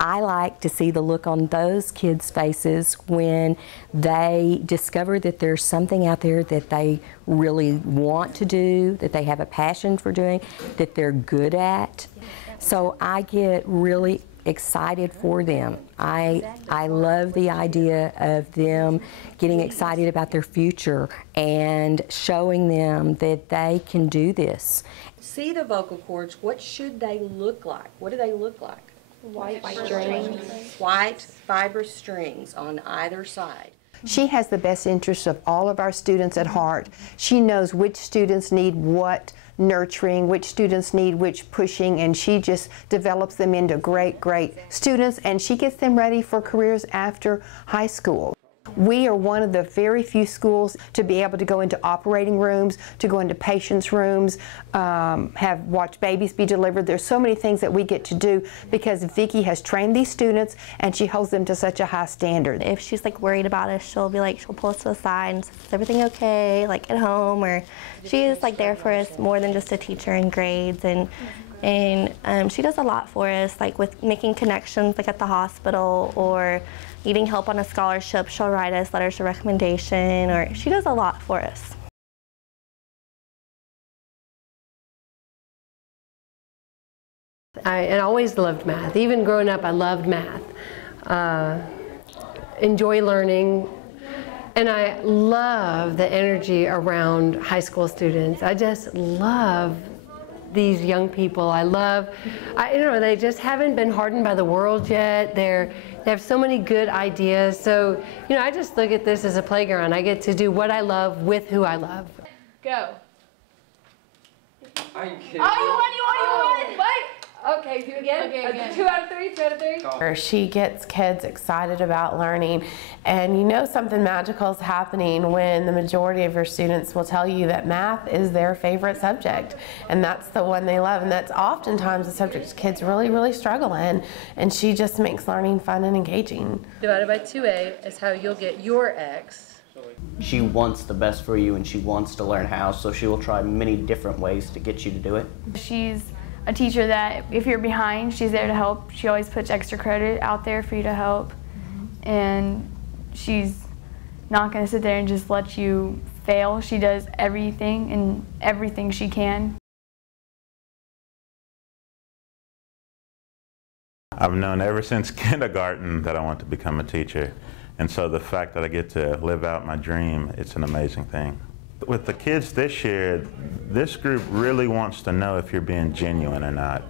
I like to see the look on those kids' faces when they discover that there's something out there that they really want to do, that they have a passion for doing, that they're good at. So I get really excited for them. I love the idea of them getting excited about their future and showing them that they can do this. See the vocal cords, what should they look like? What do they look like? White strings. White fibrous strings on either side. She has the best interest of all of our students at heart. She knows which students need what nurturing, which students need which pushing, and she just develops them into great students, and she gets them ready for careers after high school. We are one of the very few schools to be able to go into operating rooms, to go into patients' rooms, watch babies be delivered. There's so many things that we get to do because Vicki has trained these students and she holds them to such a high standard. If she's like worried about us, she'll pull us to the side and say, is everything okay, like at home? Or she is like there for us more than just a teacher in grades, and she does a lot for us, like with making connections like at the hospital or needing help on a scholarship. She'll write us letters of recommendation, or she does a lot for us. I always loved math. Even growing up, I loved math. Enjoy learning, and I love the energy around high school students. I just love these young people. They just haven't been hardened by the world yet. They have so many good ideas. So, I just look at this as a playground. I get to do what I love with who I love. Go. Are you kidding? Oh, you won! What? Okay, do it again. Okay, again. 2 out of 3, 2 out of 3. She gets kids excited about learning, and something magical is happening when the majority of your students will tell you that math is their favorite subject, and that's the one they love, and that's oftentimes the subject kids really struggle in, and she just makes learning fun and engaging. Divided by 2a is how you'll get your x. She wants the best for you and she wants to learn how, so she will try many different ways to get you to do it. She's a teacher that if you're behind, she's there to help. She always puts extra credit out there for you to help. And she's not going to sit there and just let you fail. She does everything and everything she can. I've known ever since kindergarten that I want to become a teacher. And so the fact that I get to live out my dream, it's an amazing thing. With the kids this year, this group really wants to know if you're being genuine or not.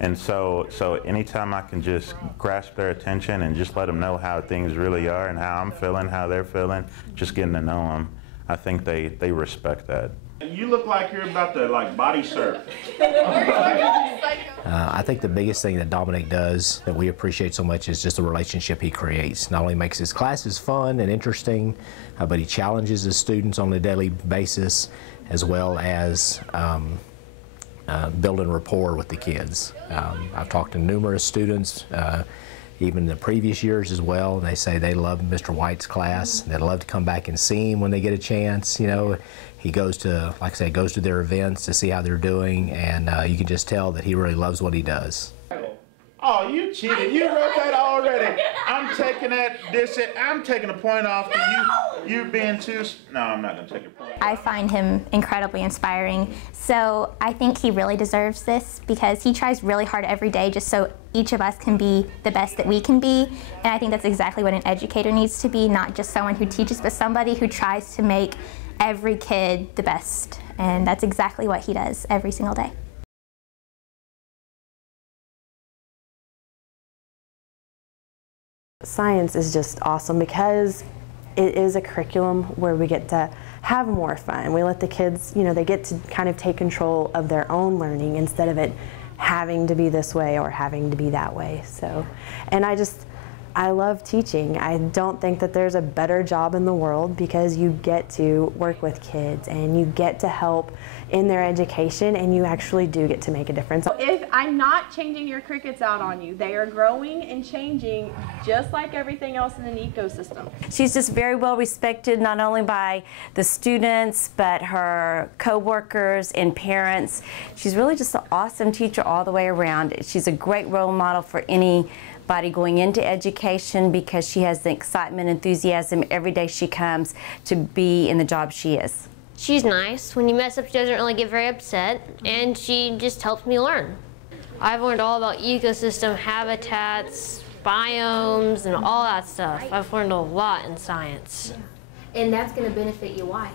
And so anytime I can just grasp their attention and just let them know how things really are and how I'm feeling, how they're feeling, just getting to know them, I think they respect that. You look like you're about to body surf. I think the biggest thing that Dominic does that we appreciate so much is just the relationship he creates. Not only makes his classes fun and interesting, but he challenges his students on a daily basis, as well as building rapport with the kids. I've talked to numerous students, even the previous years as well, and they say they love Mr. White's class. They'd love to come back and see him when they get a chance. He goes to, like I say, goes to their events to see how they're doing, and you can just tell that he really loves what he does. Oh, you cheated. You wrote that already. I'm taking I'm taking a point off to you being too... No, I'm not going to take a point. I find him incredibly inspiring. So I think he really deserves this because he tries really hard every day just so each of us can be the best that we can be. And I think that's exactly what an educator needs to be, not just someone who teaches, but somebody who tries to make every kid the best. And that's exactly what he does every single day. Science is just awesome because it is a curriculum where we get to have more fun. We let the kids, they get to kind of take control of their own learning instead of it having to be this way or having to be that way. So, and I love teaching. I don't think that there's a better job in the world because you get to work with kids and you get to help in their education and you actually do get to make a difference. If I'm not changing your crickets out on you, they are growing and changing just like everything else in an ecosystem. She's just very well respected not only by the students but her co-workers and parents. She's really just an awesome teacher all the way around. She's a great role model for any body going into education because she has the excitement, enthusiasm every day she comes to be in the job she is. She's nice. When you mess up, she doesn't really get very upset, and she just helps me learn. I've learned all about ecosystem, habitats, biomes, and all that stuff. I've learned a lot in science. And that's going to benefit you. Why?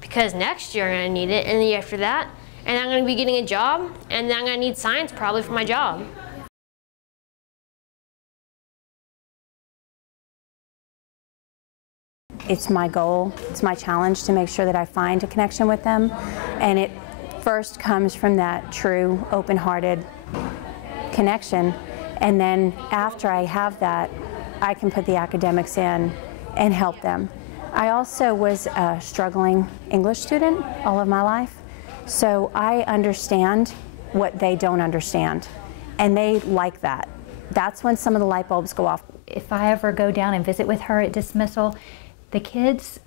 Because next year I'm going to need it, and the year after that, and I'm going to be getting a job, and then I'm going to need science probably for my job. It's my goal, it's my challenge to make sure that I find a connection with them, and it first comes from that true, open-hearted connection, and then after I have that, I can put the academics in and help them. I also was a struggling English student all of my life, so I understand what they don't understand, and they like that. That's when some of the light bulbs go off. If I ever go down and visit with her at dismissal, the kids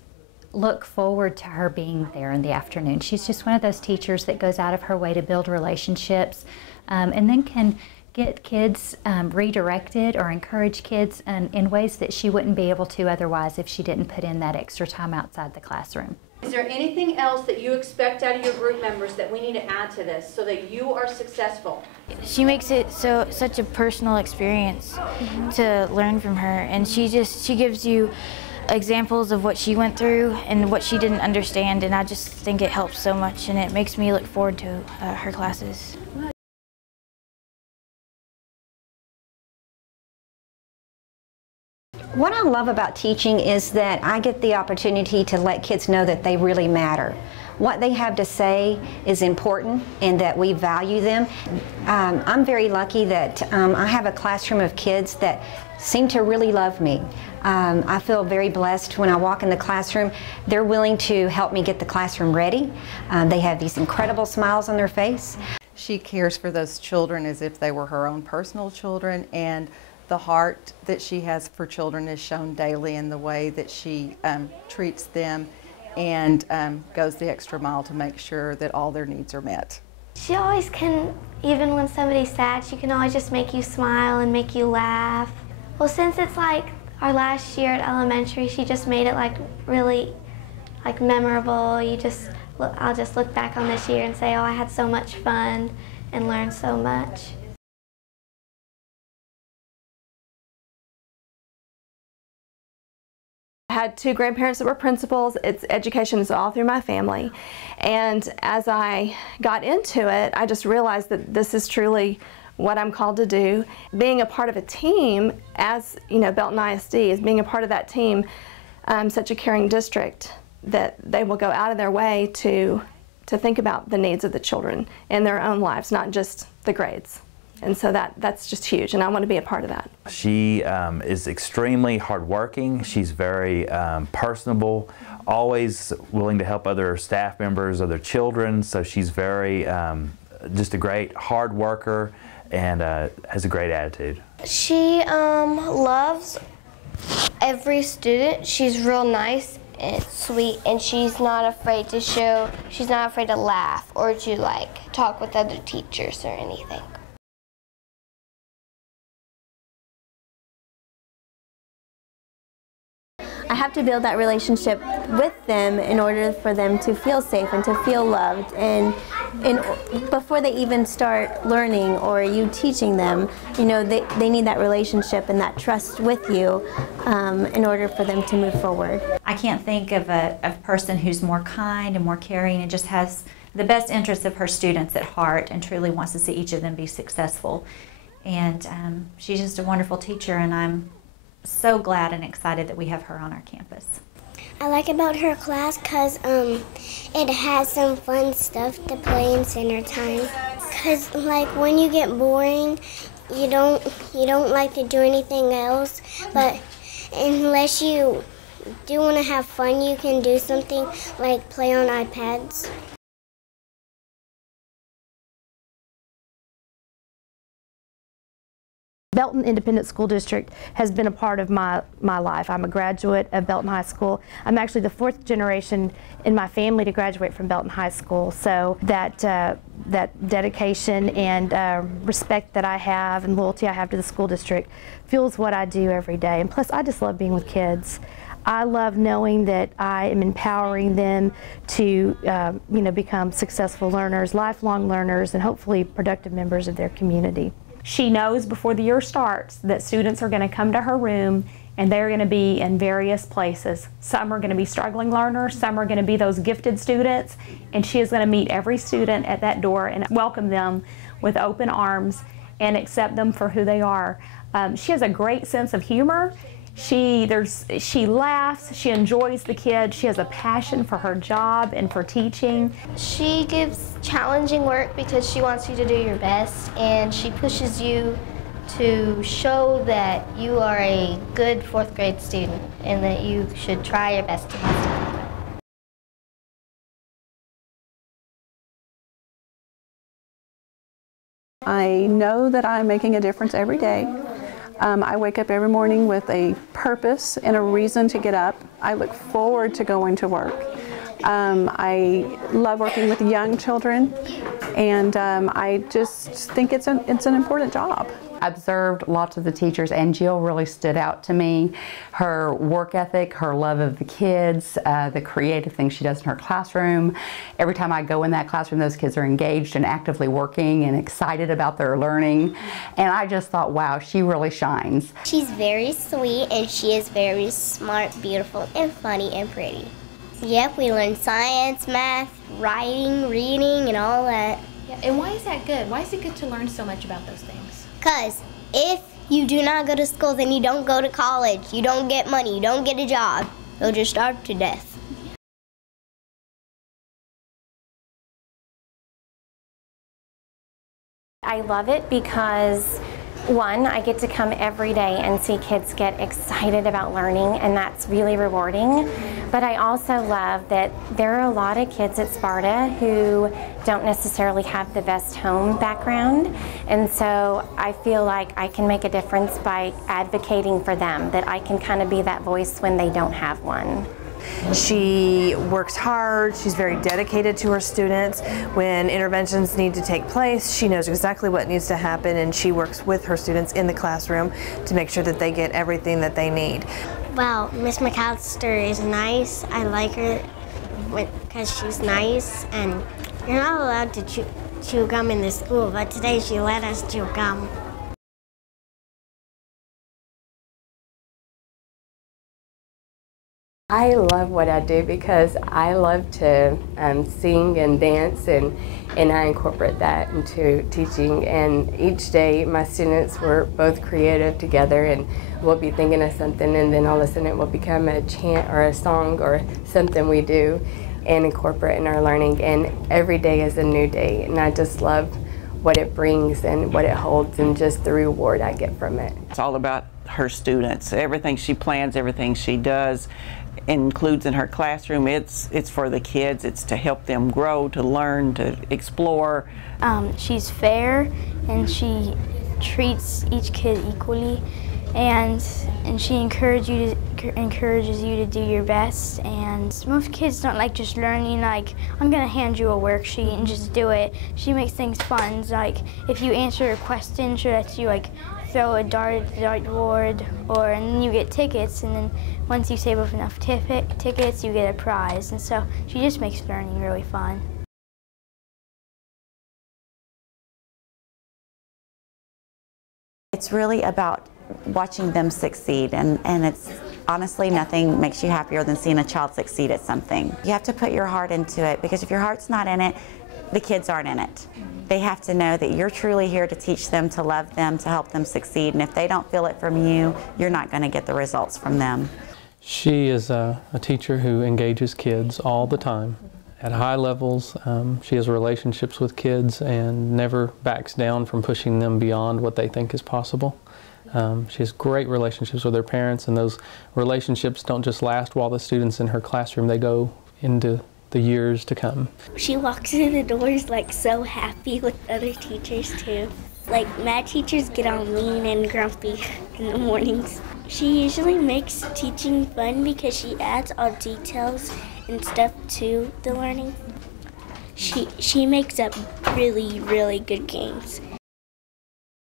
look forward to her being there in the afternoon. She's just one of those teachers that goes out of her way to build relationships, and then can get kids redirected or encourage kids in ways that she wouldn't be able to otherwise if she didn't put in that extra time outside the classroom. Is there anything else that you expect out of your group members that we need to add to this so that you are successful? She makes it such a personal experience to learn from her, and she gives you examples of what she went through and what she didn't understand, and I just think it helps so much, and it makes me look forward to her classes. What I love about teaching is that I get the opportunity to let kids know that they really matter. What they have to say is important and that we value them. I'm very lucky that I have a classroom of kids that seem to really love me. I feel very blessed when I walk in the classroom. They're willing to help me get the classroom ready. They have these incredible smiles on their face. She cares for those children as if they were her own personal children, and the heart that she has for children is shown daily in the way that she treats them and goes the extra mile to make sure that all their needs are met. She always can, even when somebody's sad, she can always just make you smile and make you laugh. Well, since it's like our last year at elementary, she just made it like really memorable. I'll just look back on this year and say, oh, I had so much fun and learned so much. I had two grandparents that were principals. Education is all through my family. And as I got into it, I just realized that this is truly what I'm called to do. Being a part of a team, as you know, Belton ISD is being a part of that team, such a caring district that they will go out of their way to think about the needs of the children in their own lives, not just the grades. And so that's just huge, and I want to be a part of that. She is extremely hardworking. She's very personable, always willing to help other staff members, other children. So she's very, just a great hard worker and has a great attitude. She loves every student. She's real nice and sweet, and she's not afraid to laugh or to talk with other teachers or anything. I have to build that relationship with them in order for them to feel safe and to feel loved. And before they even start learning or you teaching them, you know, they need that relationship and that trust with you in order for them to move forward. I can't think of a person who's more kind and more caring and just has the best interests of her students at heart and truly wants to see each of them be successful. And she's just a wonderful teacher, and I'm so glad and excited that we have her on our campus. I like about her class because it has some fun stuff to play in center time. Because when you get boring, you don't like to do anything else. But unless you do want to have fun, you can do something like play on iPads. Belton Independent School District has been a part of my life. I'm a graduate of Belton High School. I'm actually the 4th generation in my family to graduate from Belton High School. So that dedication and respect that I have and loyalty I have to the school district fuels what I do every day. And plus, I just love being with kids. I love knowing that I am empowering them to become successful learners, lifelong learners, and hopefully productive members of their community. She knows before the year starts that students are going to come to her room and they're going to be in various places. Some are going to be struggling learners, some are going to be those gifted students, and she is going to meet every student at that door and welcome them with open arms and accept them for who they are. She has a great sense of humor. She laughs, she enjoys the kids, she has a passion for her job and for teaching. She gives challenging work because she wants you to do your best, and she pushes you to show that you are a good 4th grade student and that you should try your best to master it. I know that I'm making a difference every day. I wake up every morning with a purpose and a reason to get up. I look forward to going to work. I love working with young children, and I just think it's an important job. I observed lots of the teachers, and Jill really stood out to me. Her work ethic, her love of the kids, the creative things she does in her classroom. Every time I go in that classroom, those kids are engaged and actively working and excited about their learning. And I just thought, wow, she really shines. She's very sweet, and she is very smart, beautiful, and funny and pretty. Yep, we learn science, math, writing, reading, and all that. Yeah, and why is that good? Why is it good to learn so much about those things? Because if you do not go to school, then you don't go to college, you don't get money, you don't get a job. You'll just starve to death. I love it because, one, I get to come every day and see kids get excited about learning, and that's really rewarding. But I also love that there are a lot of kids at Sparta who don't necessarily have the best home background, and so I feel like I can make a difference by advocating for them, that I can kind of be that voice when they don't have one. She works hard, she's very dedicated to her students. When interventions need to take place, she knows exactly what needs to happen, and she works with her students in the classroom to make sure that they get everything that they need. Well, Miss McAllister is nice. I like her because she's nice, and you're not allowed to chew gum in the school, but today she let us chew gum. I love what I do because I love to sing and dance, and I incorporate that into teaching. And each day my students were both creative together, and we'll be thinking of something, and then all of a sudden it will become a chant or a song or something we do and incorporate in our learning. And every day is a new day, and I just love what it brings and what it holds and just the reward I get from it. It's all about her students. Everything she plans, everything she does, includes in her classroom, it's for the kids. It's to help them grow, to learn, to explore. She's fair, and she treats each kid equally, and she encourages you to do your best. And most kids don't like just learning, like, I'm gonna hand you a worksheet and just do it. She makes things fun, like if you answer a question, she lets you like throw a dart at the dartboard, and then you get tickets, and then once you save up enough tickets, you get a prize. And so she just makes learning really fun. It's really about watching them succeed, and it's honestly nothing makes you happier than seeing a child succeed at something. You have to put your heart into it, because if your heart's not in it, the kids aren't in it. They have to know that you're truly here to teach them, to love them, to help them succeed, and if they don't feel it from you, you're not going to get the results from them. She is a teacher who engages kids all the time at high levels. She has relationships with kids and never backs down from pushing them beyond what they think is possible. She has great relationships with her parents, and those relationships don't just last while the student's in her classroom, they go into the years to come. She walks through the doors like so happy with other teachers too. Like, math teachers get all mean and grumpy in the mornings. She usually makes teaching fun because she adds all details and stuff to the learning. She makes up really, really good games.